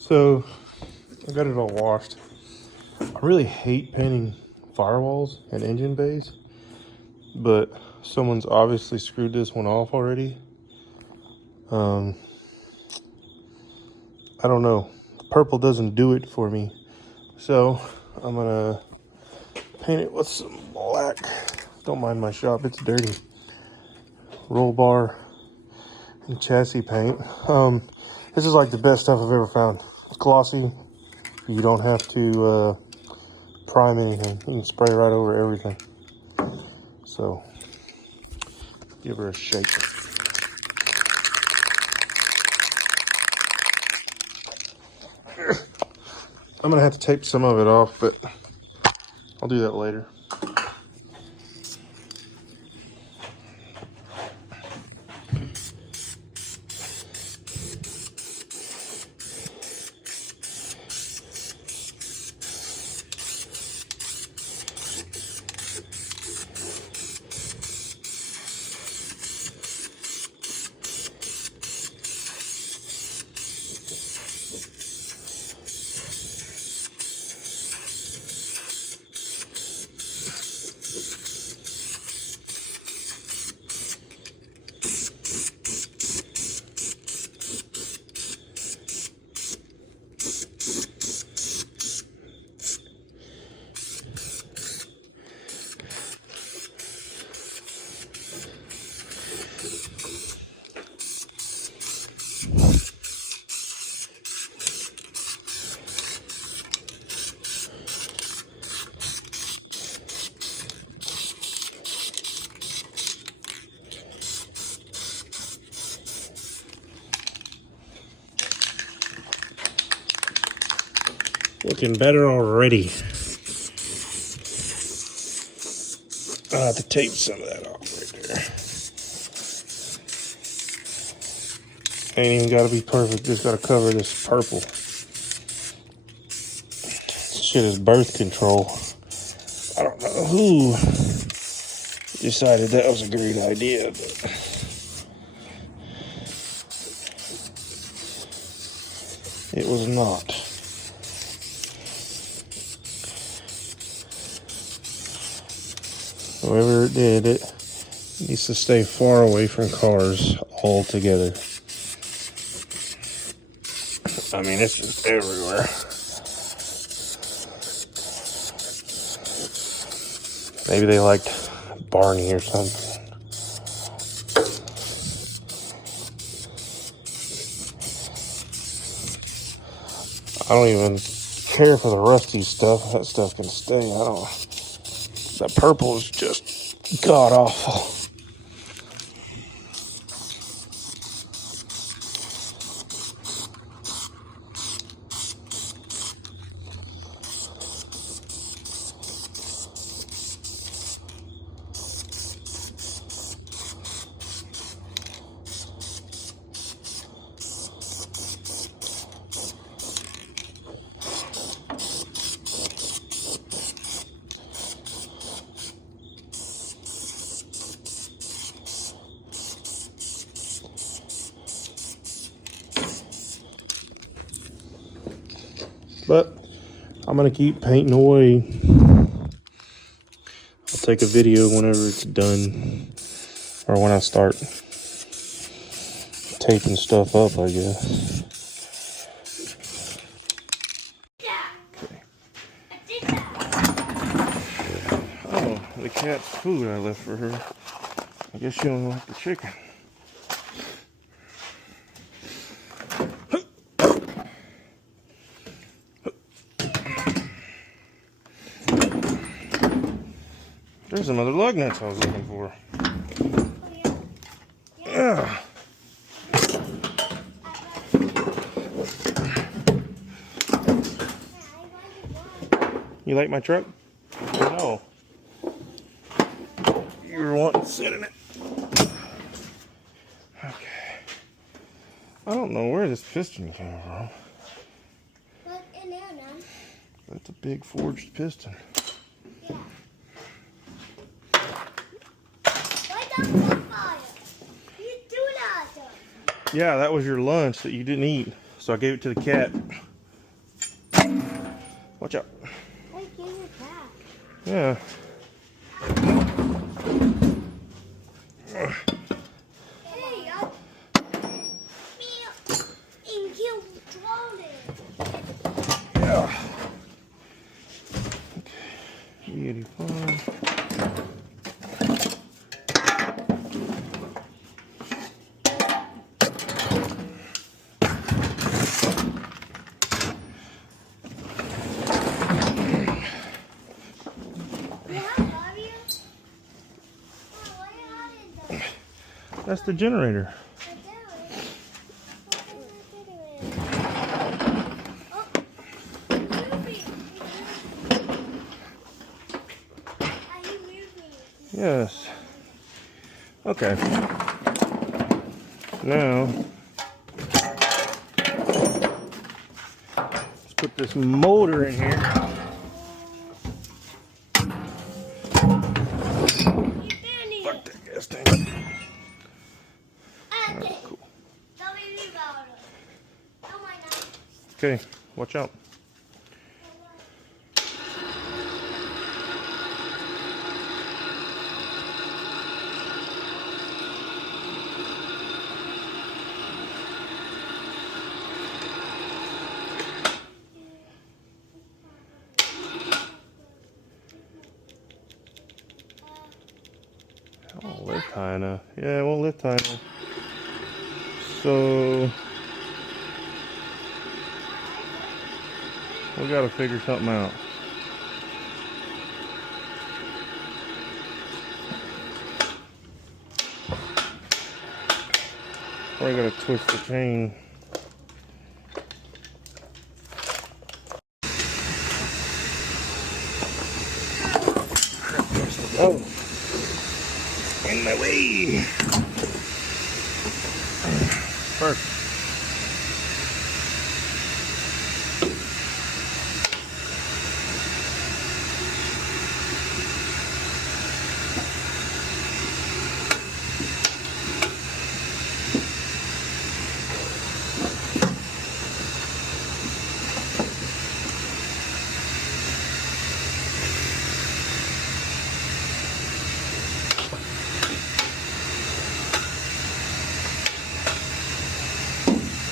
So I got it all washed. I really hate painting firewalls and engine bays, but someone's obviously screwed this one off already. I don't know. Purple doesn't do it for me. So I'm gonna paint it with some black. Don't mind my shop, it's dirty. Roll bar and chassis paint. This is like the best stuff I've ever found. It's glossy. You don't have to prime anything. You can spray right over everything. So give her a shake. I'm gonna have to tape some of it off, but I'll do that later. Looking better already. I'll have to tape some of that off right there. Ain't even gotta be perfect, just gotta cover this purple. This shit is birth control. I don't know who decided that was a great idea, but it was not. Whoever did it needs to stay far away from cars altogether. I mean, it's just everywhere. Maybe they liked Barney or something. I don't even care for the rusty stuff. That stuff can stay. That purple is just god awful. But I'm gonna keep painting away. I'll take a video whenever it's done, or when I start taping stuff up, I guess. Oh, the cat's food I left for her. I guess she don't like the chicken. There's some other lug nuts I was looking for. Yeah. You like my truck? No. You were wanting to sit in it. Okay. I don't know where this piston came from. Look in there now. That's a big forged piston. Yeah. Why don't you fire? You do that. Yeah, that was your lunch that you didn't eat. So I gave it to the cat. Watch out. I give it back. Yeah. Hey, and kill Charlie. Yeah. Okay. 85. That's the generator. Yes. Okay. Now, let's put this motor in here. Fuck that gas tank. Cool. Okay, watch out. It won't lift high enough. Yeah, it won't lift high enough. So we gotta figure something out. Probably gotta twist the chain. Oh, in my way. Perfect.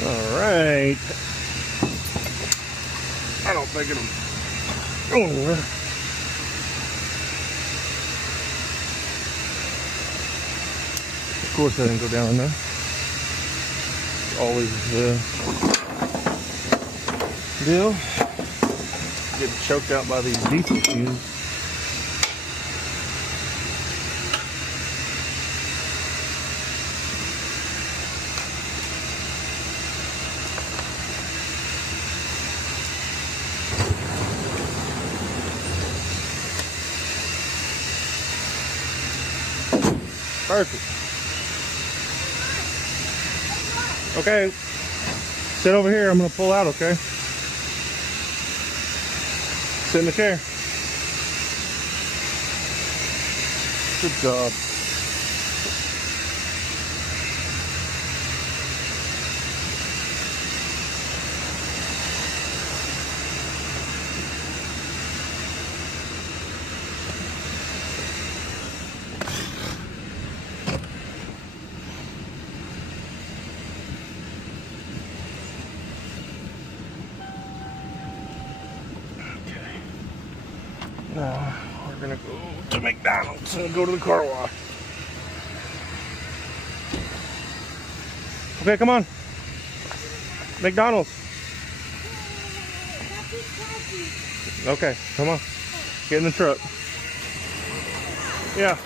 All right. I don't think it'll go anywhere. Of course, that didn't go down there. Always the deal. Getting choked out by these diesel fumes. Perfect. Okay. Sit over here. I'm going to pull out, okay? Sit in the chair. Good job. Now we're gonna go to McDonald's and go to the car wash. Okay, come on. McDonald's. Okay, come on. Get in the truck. Yeah.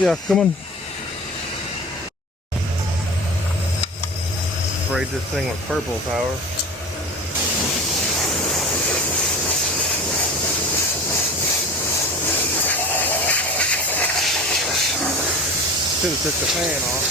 Yeah, come on. Sprayed this thing with purple power. Should have took the fan off.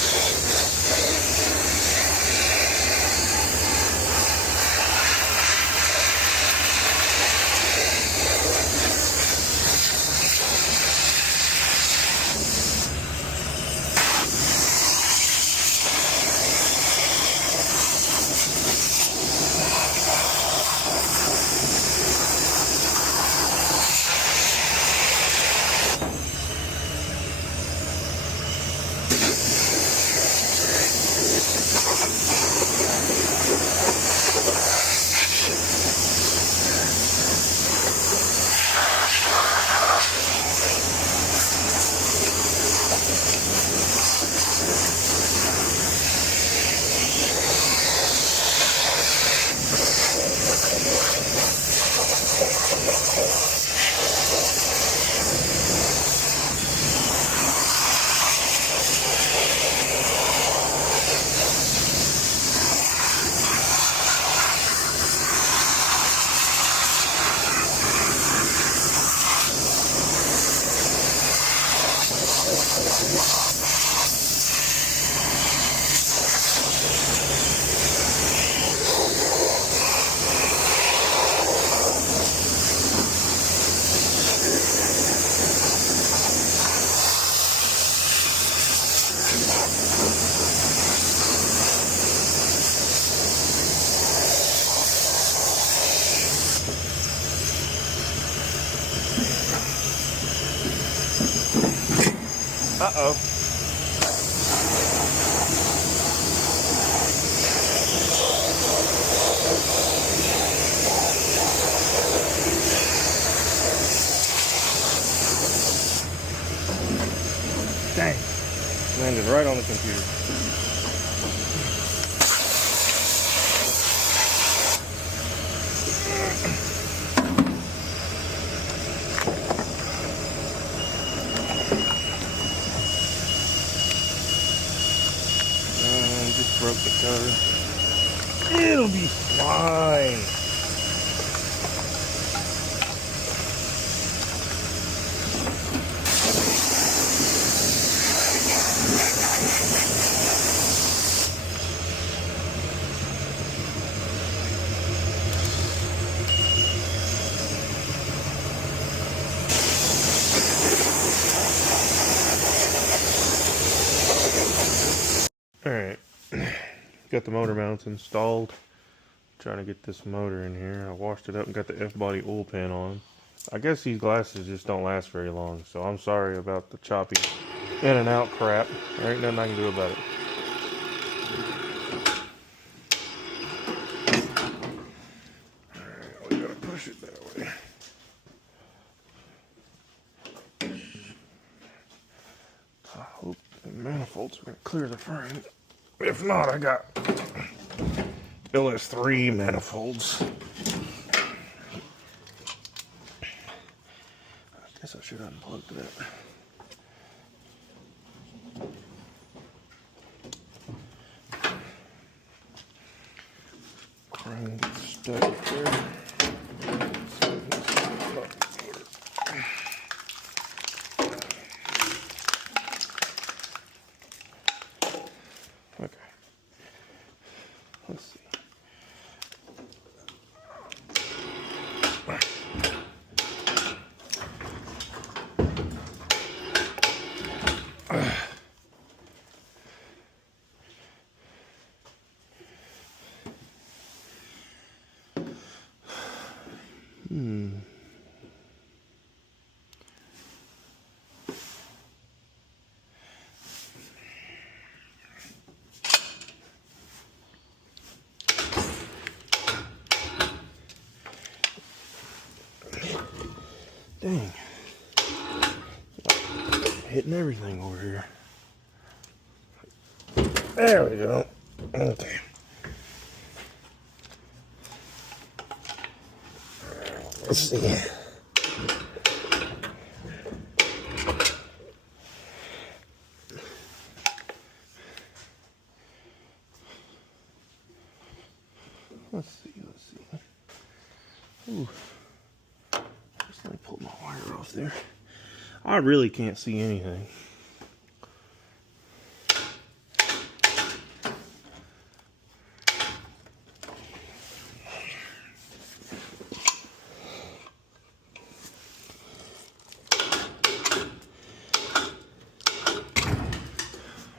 Landed right on the computer. Just broke the cover. It'll be fine. Alright, got the motor mounts installed. Trying to get this motor in here. I washed it up and got the F-body oil pan on. I guess these glasses just don't last very long, so I'm sorry about the choppy in and out crap. There ain't nothing I can do about it. Alright, we gotta push it that way. I hope the manifolds are gonna clear the frame. If not, I got LS3 manifolds. I guess I should unplug that. Frame gets stuck there. Okay. Let's see. Dang. Hitting everything over here. There we go. Okay. Let's see. Let's see. Ooh. Just let me pull my wire off there. I really can't see anything.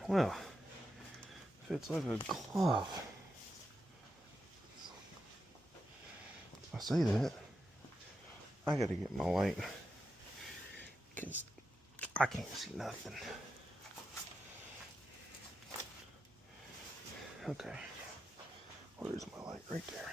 Well, fits like a glove. I say that. I gotta get my light, because I can't see nothing. Okay. Where's my light? Right there.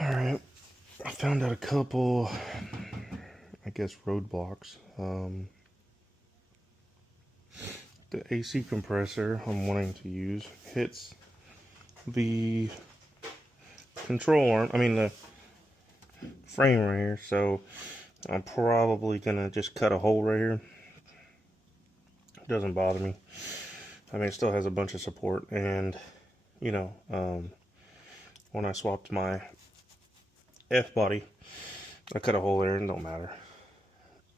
Alright. I found out a couple, I guess, roadblocks. The AC compressor I'm wanting to use hits the control arm, the frame right here, so I'm probably gonna just cut a hole right here. It doesn't bother me. It still has a bunch of support, and when I swapped my F-body, I cut a hole there, and it don't matter.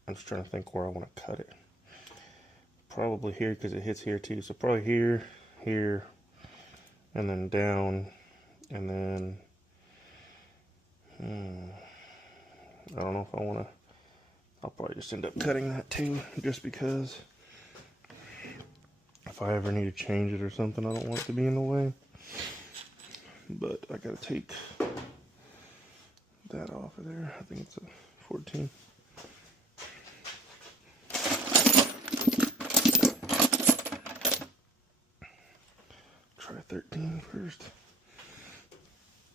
I'm just trying to think where I want to cut it. Probably here, because it hits here too. So probably here, here, and then down, and then I don't know if I want to. I'll probably just end up cutting that too, just because if I ever need to change it or something, I don't want it to be in the way. But I gotta take that off of there. I think it's a 14. Try 13 first.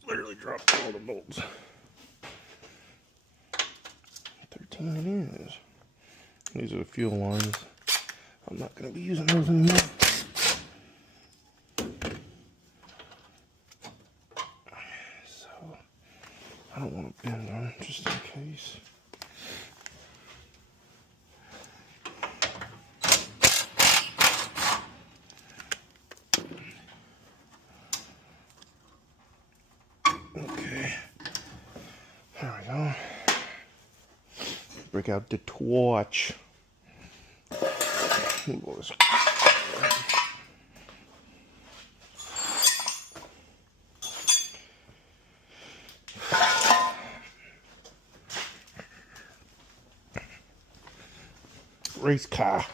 literally dropped all the bolts. 13 it is. These are the fuel lines. I'm not going to be using those anymore. So, I don't want to bend them just in case. Okay. There we go. Break out the torch. Move all this. Race car.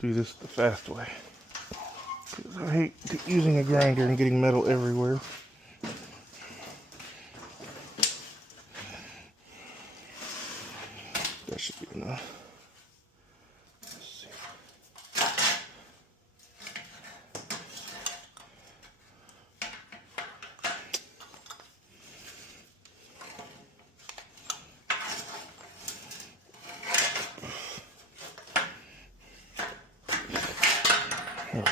Do this the fast way. 'Cause I hate using a grinder and getting metal everywhere. That should be enough. Let's see. There we go.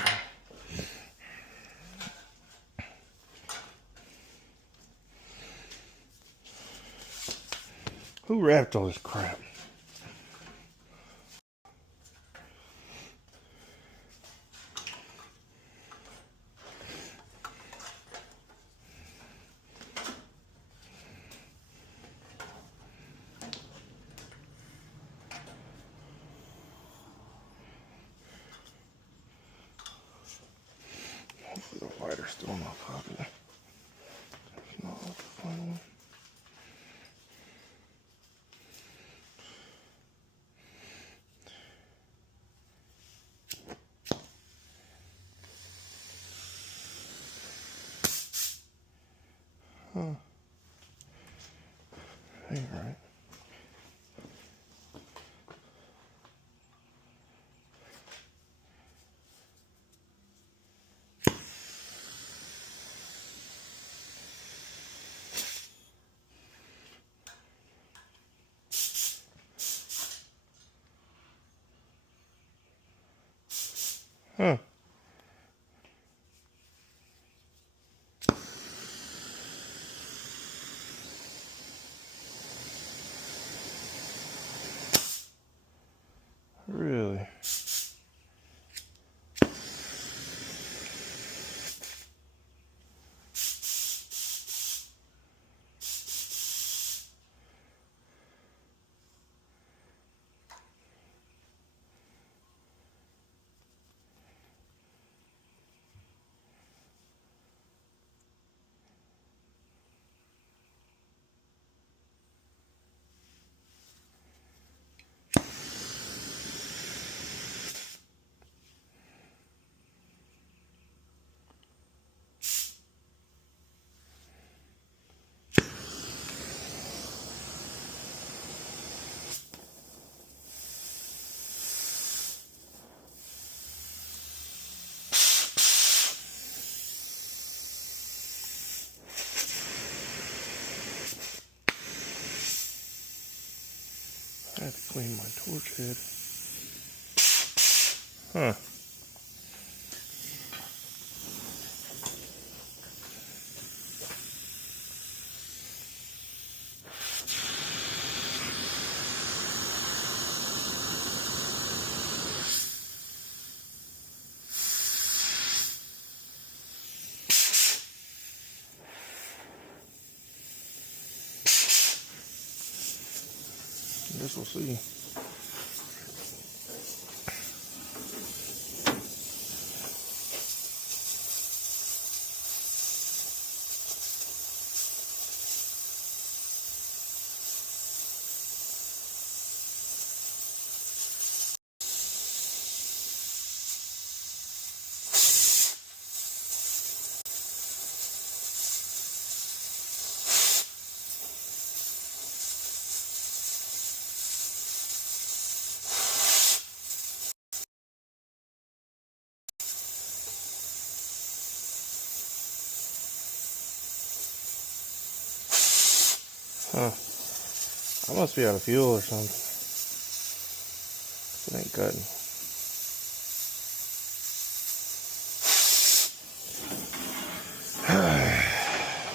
Who wrapped all this crap? Hopefully the lighter's still in my pocket. If not, I'll have to find one. Huh. Ain't right. Huh. Really? I have to clean my torch head. Huh. I guess we'll see. Huh. I must be out of fuel or something. It ain't cutting.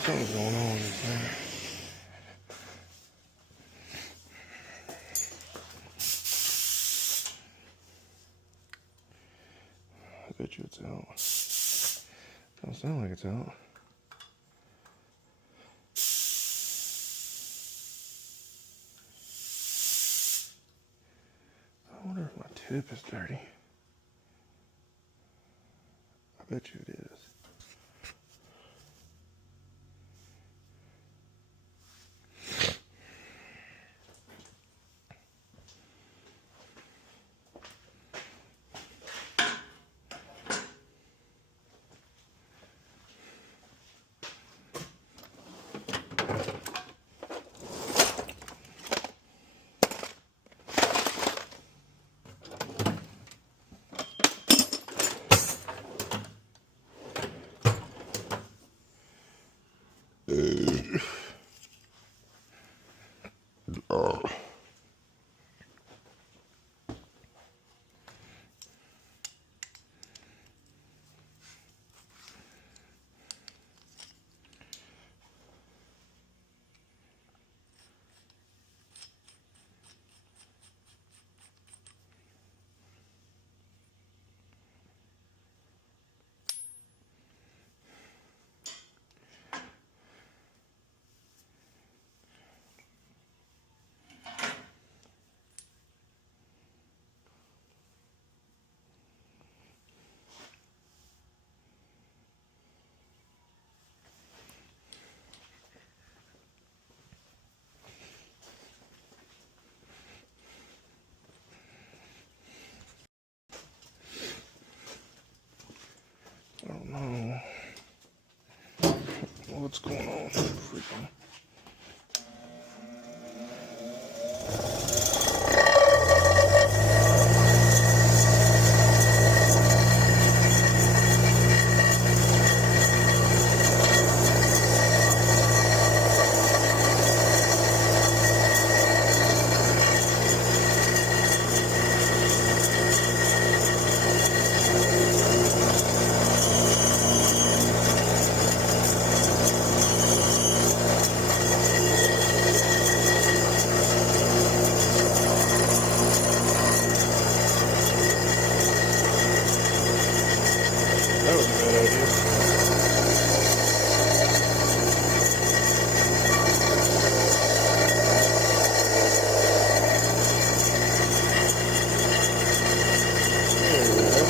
Something's going on with this thing. I bet you it's out. Don't sound like it's out. I wonder if my tip is dirty. I bet you it is. I don't know what's going on. Freaking. That was a bad idea. There we go.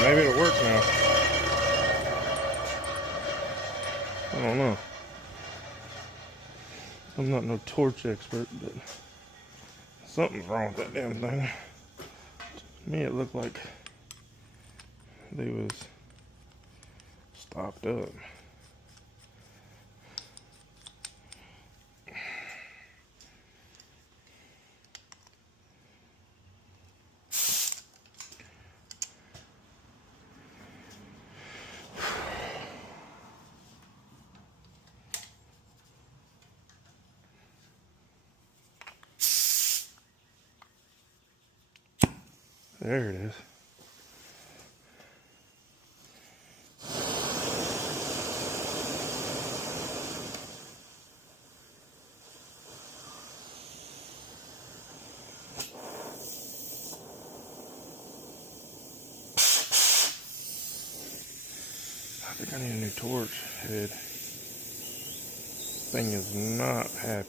Maybe it'll work now. I don't know. I'm not no torch expert, but something's wrong with that damn thing. To me, it looked like they was stopped up. There it is. I think I need a new torch head. Thing is not happy.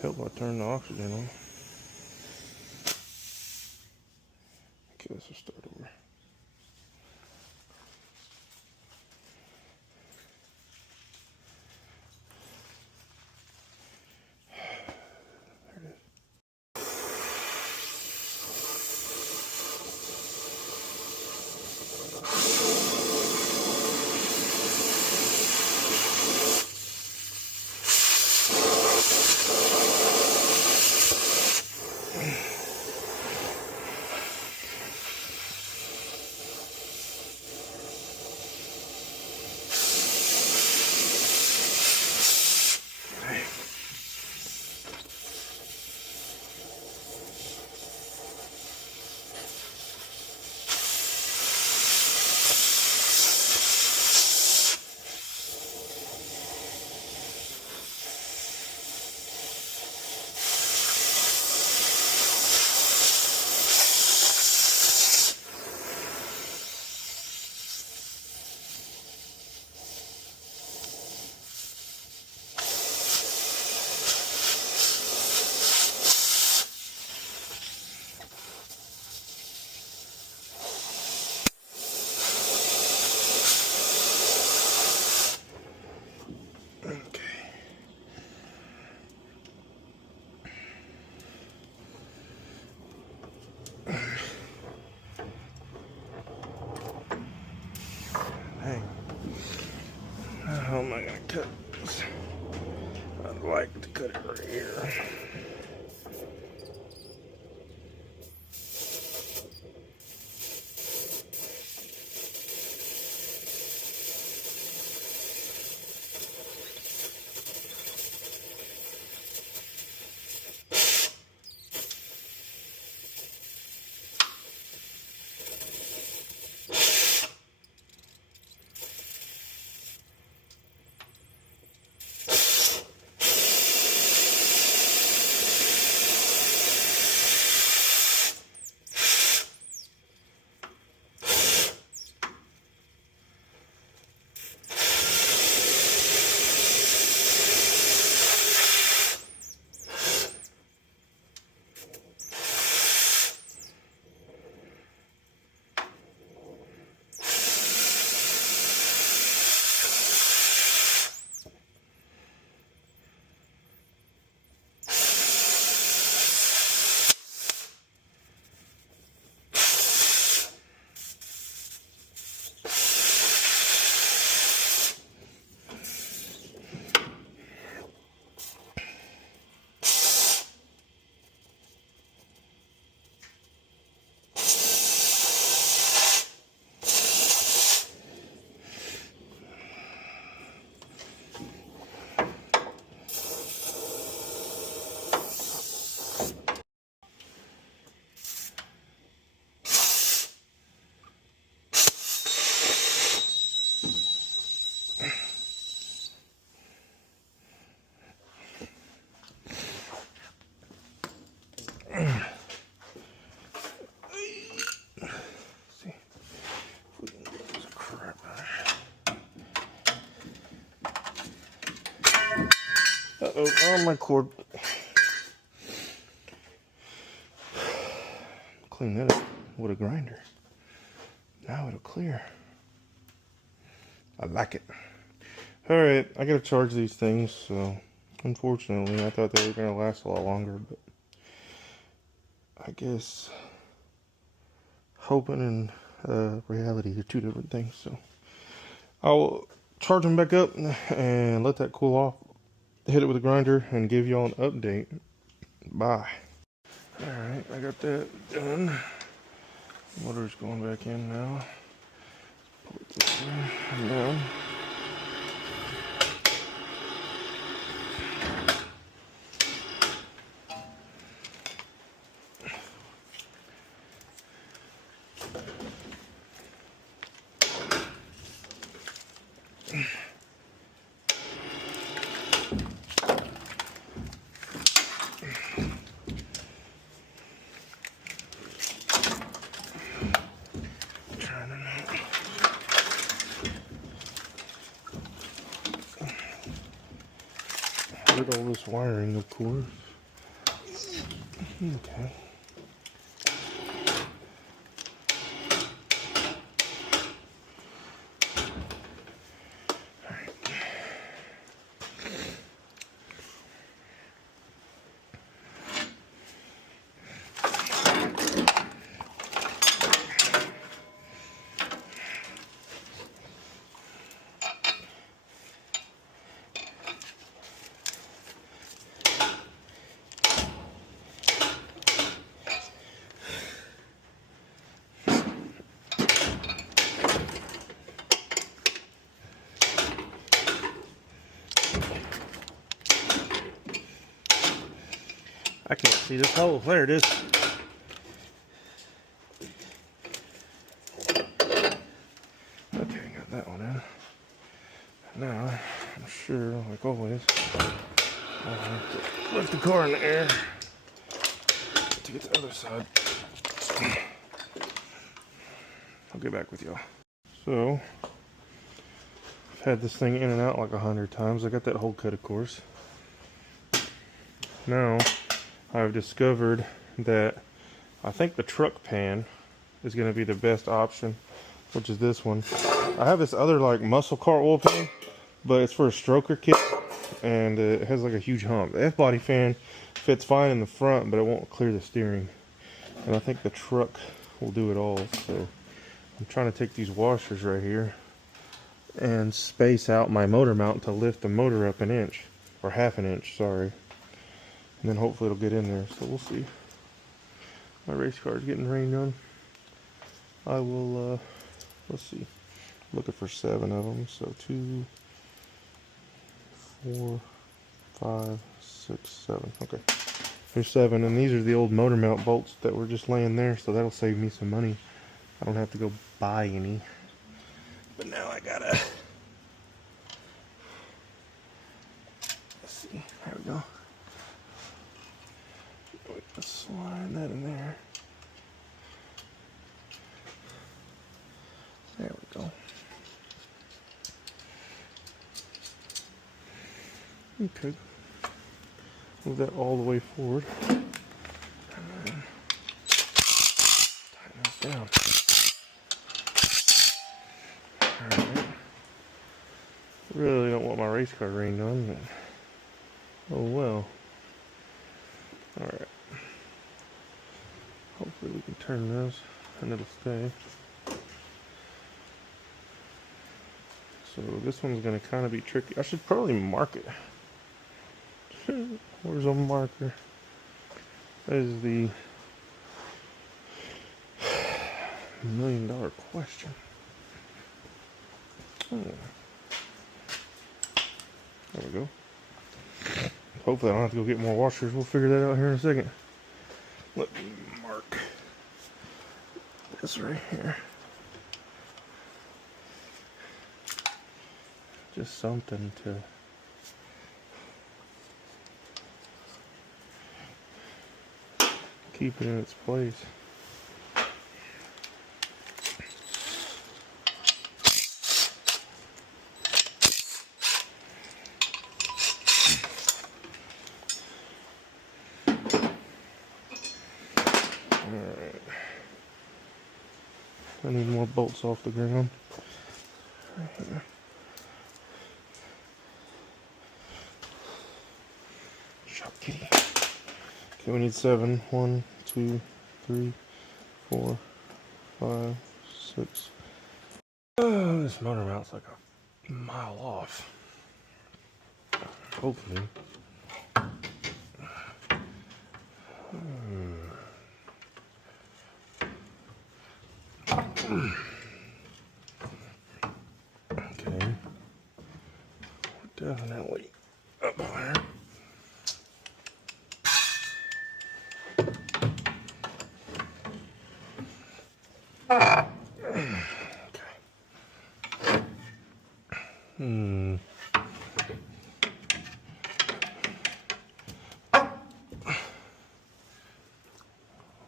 Help I turn the oxygen on. Okay, let's just start over. cut this. I'd like to cut it right here. Uh-oh, oh, my cord. Clean that up with a grinder. Now it'll clear. I like it. Alright, I gotta charge these things, so unfortunately I thought they were gonna last a lot longer, but I guess hoping and reality are two different things, so I'll charge them back up and let that cool off, hit it with a grinder, and give y'all an update. Bye. Alright, I got that done. Motor's going back in now. Pull it this way and down. With all this wiring, of course. Okay. I can't see this hole. There it is. Okay, got that one in. Now, I'm sure, like always, I'll have to lift the car in the air to get the other side. I'll get back with y'all. So, I've had this thing in and out like 100 times. I got that hole cut, of course. Now, I've discovered that I think the truck pan is going to be the best option, which is this one. I have this other like muscle car oil pan, but it's for a stroker kit, and it has like a huge hump. The F-body fan fits fine in the front, but it won't clear the steering. And I think the truck will do it all. So I'm trying to take these washers right here and space out my motor mount to lift the motor up an inch, or half an inch, sorry. And then hopefully it'll get in there, so we'll see. My race car is getting rained on. I will, let's see, looking for 7 of them, so 2, 4, 5, 6, 7, okay. There's 7, and these are the old motor mount bolts that were just laying there, so that'll save me some money. I don't have to go buy any. But now I gotta, let's see, there we go. Let's slide that in there. There we go. Okay. Move that all the way forward. And then tighten this down. Alright. Really don't want my race car rained on, but oh well. Alright. Hopefully we can turn this and it'll stay. So this one's going to kind of be tricky. I should probably mark it. Where's a marker? That is the $1 million question. Oh. There we go. Hopefully I don't have to go get more washers. We'll figure that out here in a second. Let me mark this right here. Just something to keep it in its place. Alright. I need more bolts off the ground. Right here. Shop kitty. Okay, we need 7. 1, 2, 3, 4, 5, 6. Oh, this motor mount's like a mile off. Hopefully. Okay. Definitely up there.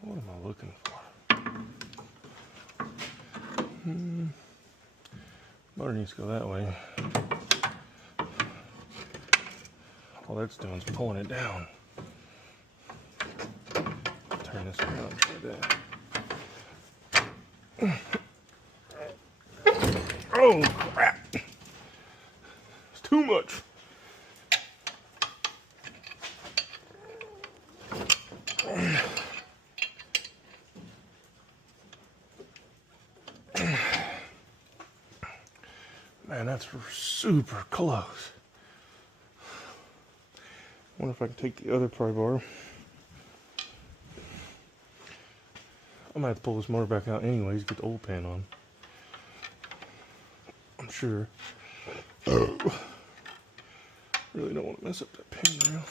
What am I looking for? Motor needs to go that way. All that's doing is pulling it down. Turn this one upside down. Oh crap! It's too much. Man, that's super close. Wonder if I can take the other pry bar. I might have to pull this motor back out anyways, get the old pan on. I'm sure. Oh. Really don't want to mess up that pin rail.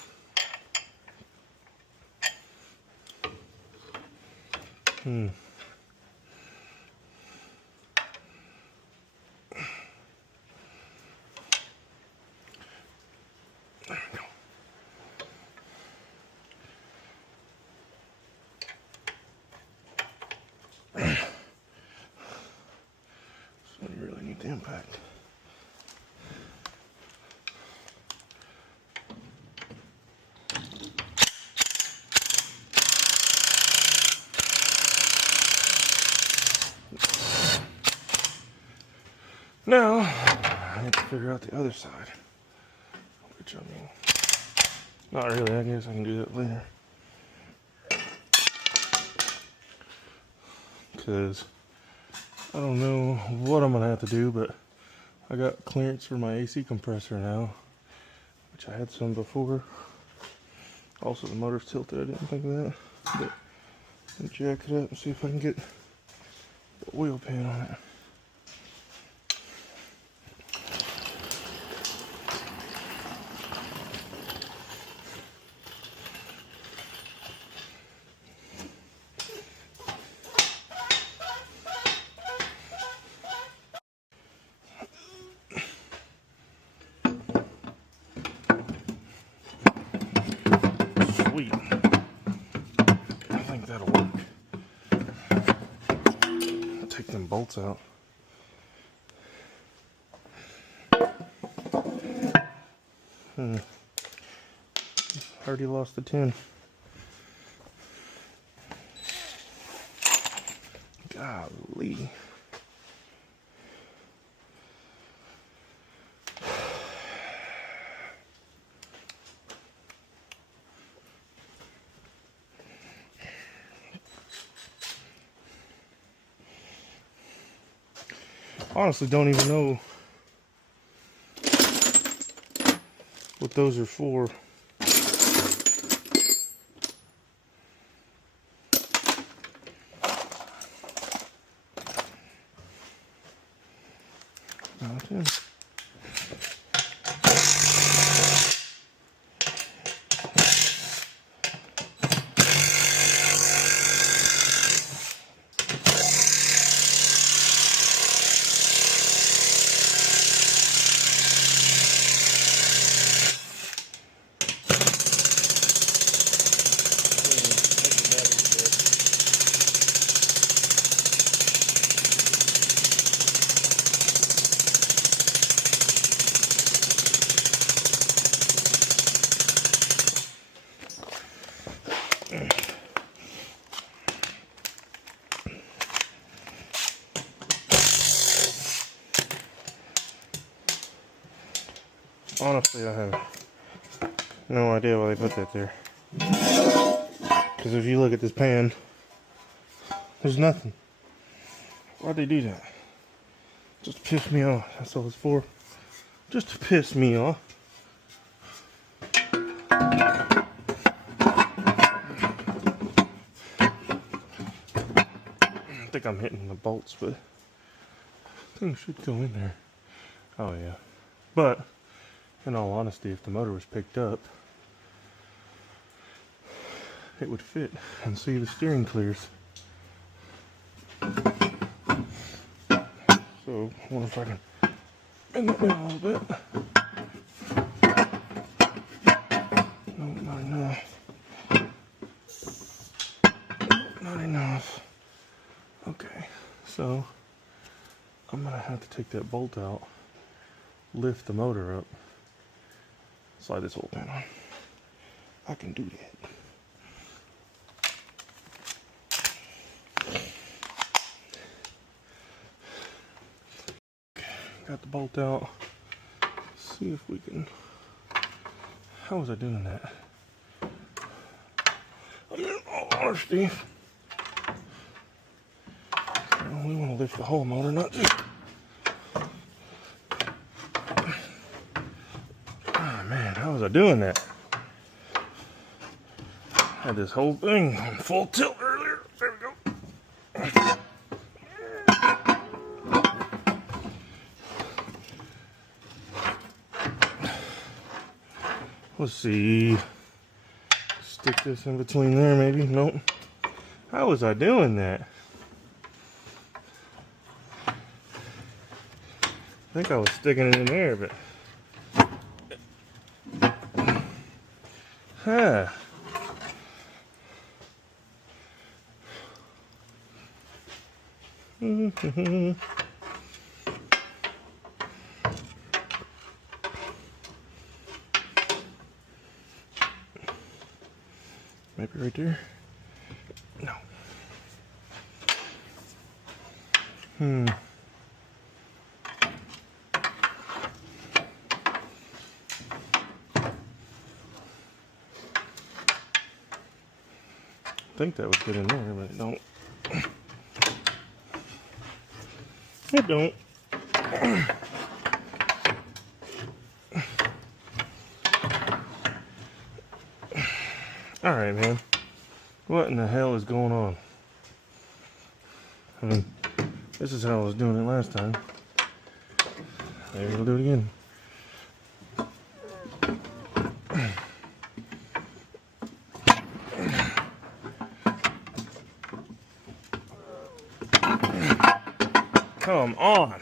There we go. So you really need the impact. Now, I need to figure out the other side. Which, I mean, not really, I guess I can do that later. Because I don't know what I'm going to have to do, but I got clearance for my AC compressor now, which I had some before. Also, the motor's tilted. I didn't think of that. But let me jack it up and see if I can get the oil pan on it. Sweet. I think that'll work. I'll take them bolts out. Already lost the tin. Golly. Honestly, don't even know what those are for. Nothing. Honestly, I have no idea why they put that there. Because if you look at this pan, there's nothing. Why'd they do that? Just to piss me off. That's all it's for. Just to piss me off. I think I'm hitting the bolts, but things should go in there. Oh yeah. But in all honesty, if the motor was picked up, it would fit. And see, the steering clears. So I wonder if I can bend it down a little bit. No, not enough. Not enough. Okay, so I'm gonna have to take that bolt out, lift the motor up, slide this whole pan on. I can do that. Okay, got the bolt out. See if we can. How was I doing that? I mean, in all honesty, we want to lift the whole motor, not just. Oh man, how was I doing that? Had this whole thing on full tilt earlier. There we go. Let's see. Stick this in between there, maybe. Nope. How was I doing that? I think I was sticking it in there, but. Huh. Maybe right there. No. I think that would fit in there, but it don't. It don't. Alright, man. What in the hell is going on? I mean, this is how I was doing it last time. Maybe we'll do it again. Come on.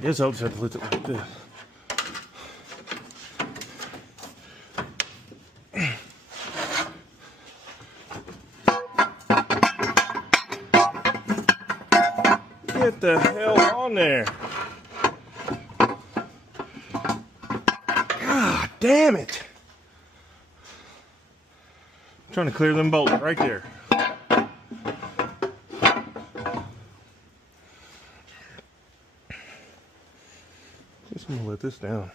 Guess I'll just have to lift it like this. Get the hell on there. God damn it. I'm trying to clear them bolts right there. I'm gonna let this down.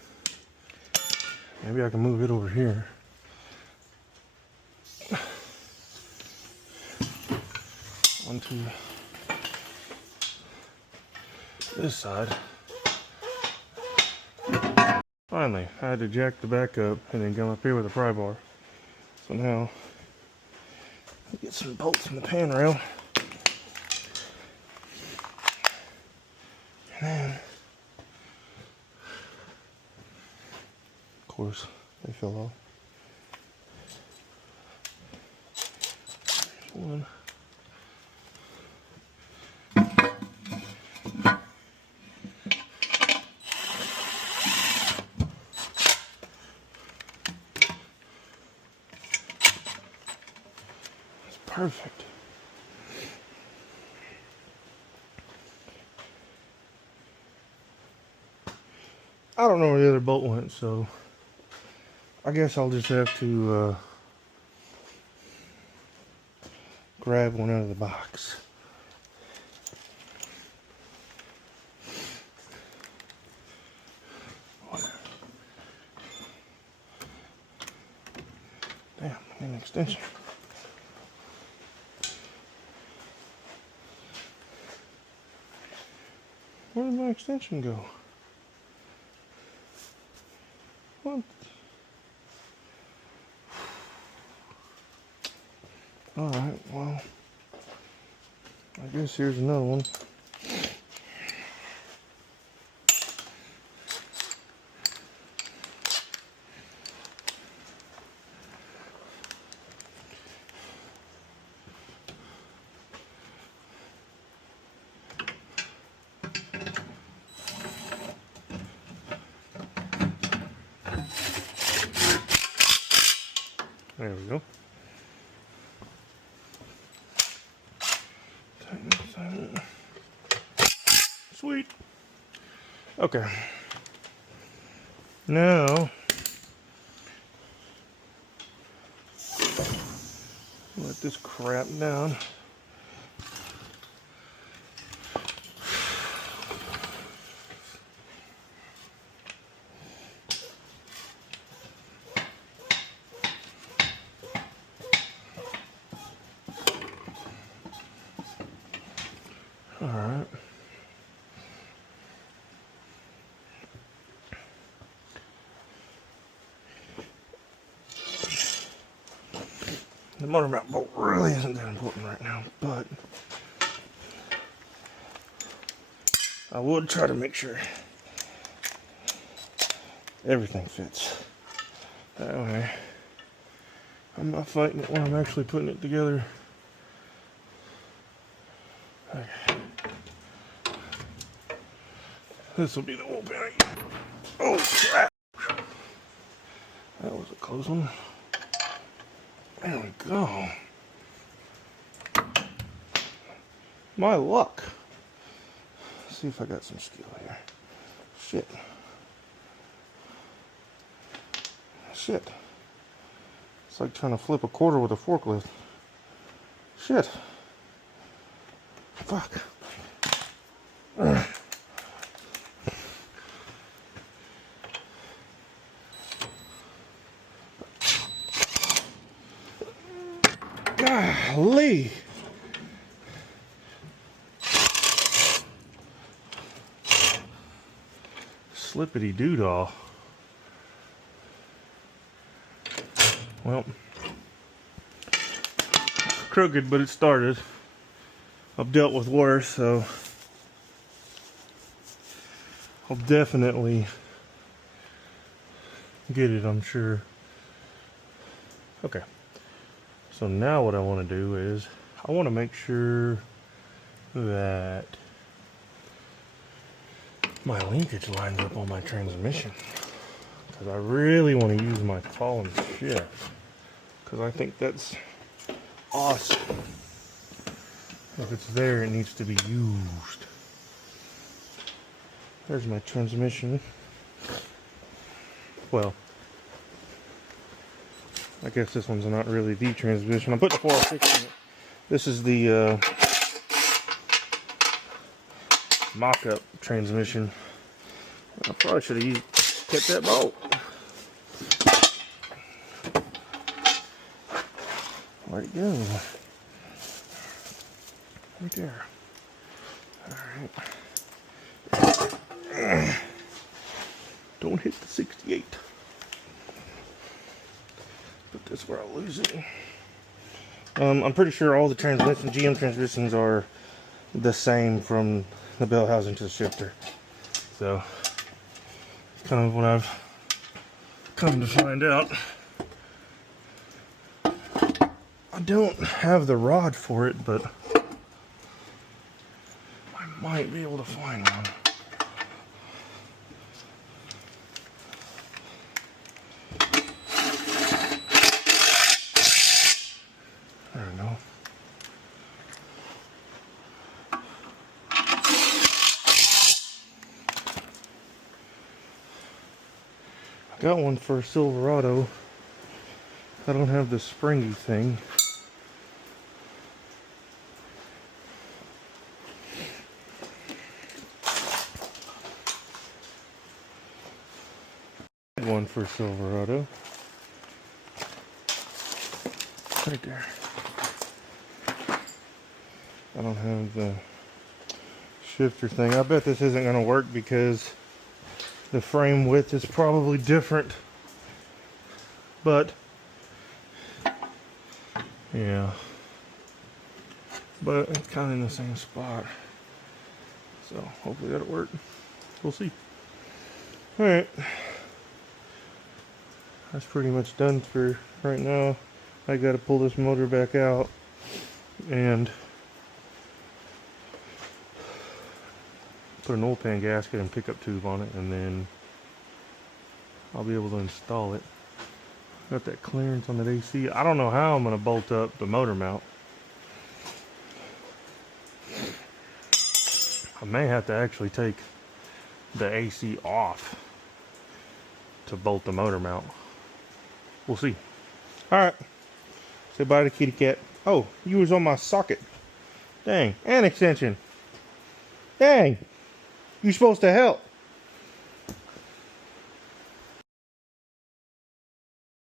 Maybe I can move it over here. Onto this side. Finally, I had to jack the back up and then come up here with a pry bar. So now, get some bolts in the pan rail. And then, of course, they fell off. One. That's perfect. I don't know where the other bolt went, so I guess I'll just have to grab one out of the box. Damn, an extension. Where did my extension go? What? Alright, well, I guess here's another one. There we go. Tighten this side. Sweet. Okay. Now, let this crap down. All right. The motor mount bolt really isn't that important right now, but I would try to make sure everything fits. That way, I'm not fighting it when I'm actually putting it together. Okay. This will be the whole bearing. Oh crap! That was a close one. There we go. My luck. Let's see if I got some skill here. Shit. Shit. It's like trying to flip a quarter with a forklift. Shit. Fuck. Golly. slippity doodah. Well, crooked, but it started. I've dealt with worse, so I'll definitely get it, I'm sure. Okay. So now what I want to do is I want to make sure that my linkage lines up on my transmission, because I really want to use my fall and shift, because I think that's awesome. If it's there, it needs to be used. There's my transmission. Well, I guess this one's not really the transmission. I'm putting 406 in it. This is the mock-up transmission. I probably should have kept that bolt. Where'd it go? Right there. Alright. Don't hit the 68. Put this where I'll lose it. I'm pretty sure all the transmissions, GM transmissions, are the same from the bell housing to the shifter. So, it's kind of what I've come to find out. I don't have the rod for it, but I might be able to find one. There we go. I got one for a Silverado. I don't have the springy thing. One for Silverado. Right there. I don't have the shifter thing. I bet this isn't going to work because the frame width is probably different. But yeah. But it's kind of in the same spot. So hopefully that'll work. We'll see. Alright. That's pretty much done for right now. I gotta pull this motor back out and put an oil pan gasket and pickup tube on it, and then I'll be able to install it. Got that clearance on that AC. I don't know how I'm gonna bolt up the motor mount. I may have to actually take the AC off to bolt the motor mount. We'll see. Alright. Say bye to kitty cat. Oh, you was on my socket. Dang. And extension. Dang. You're supposed to help.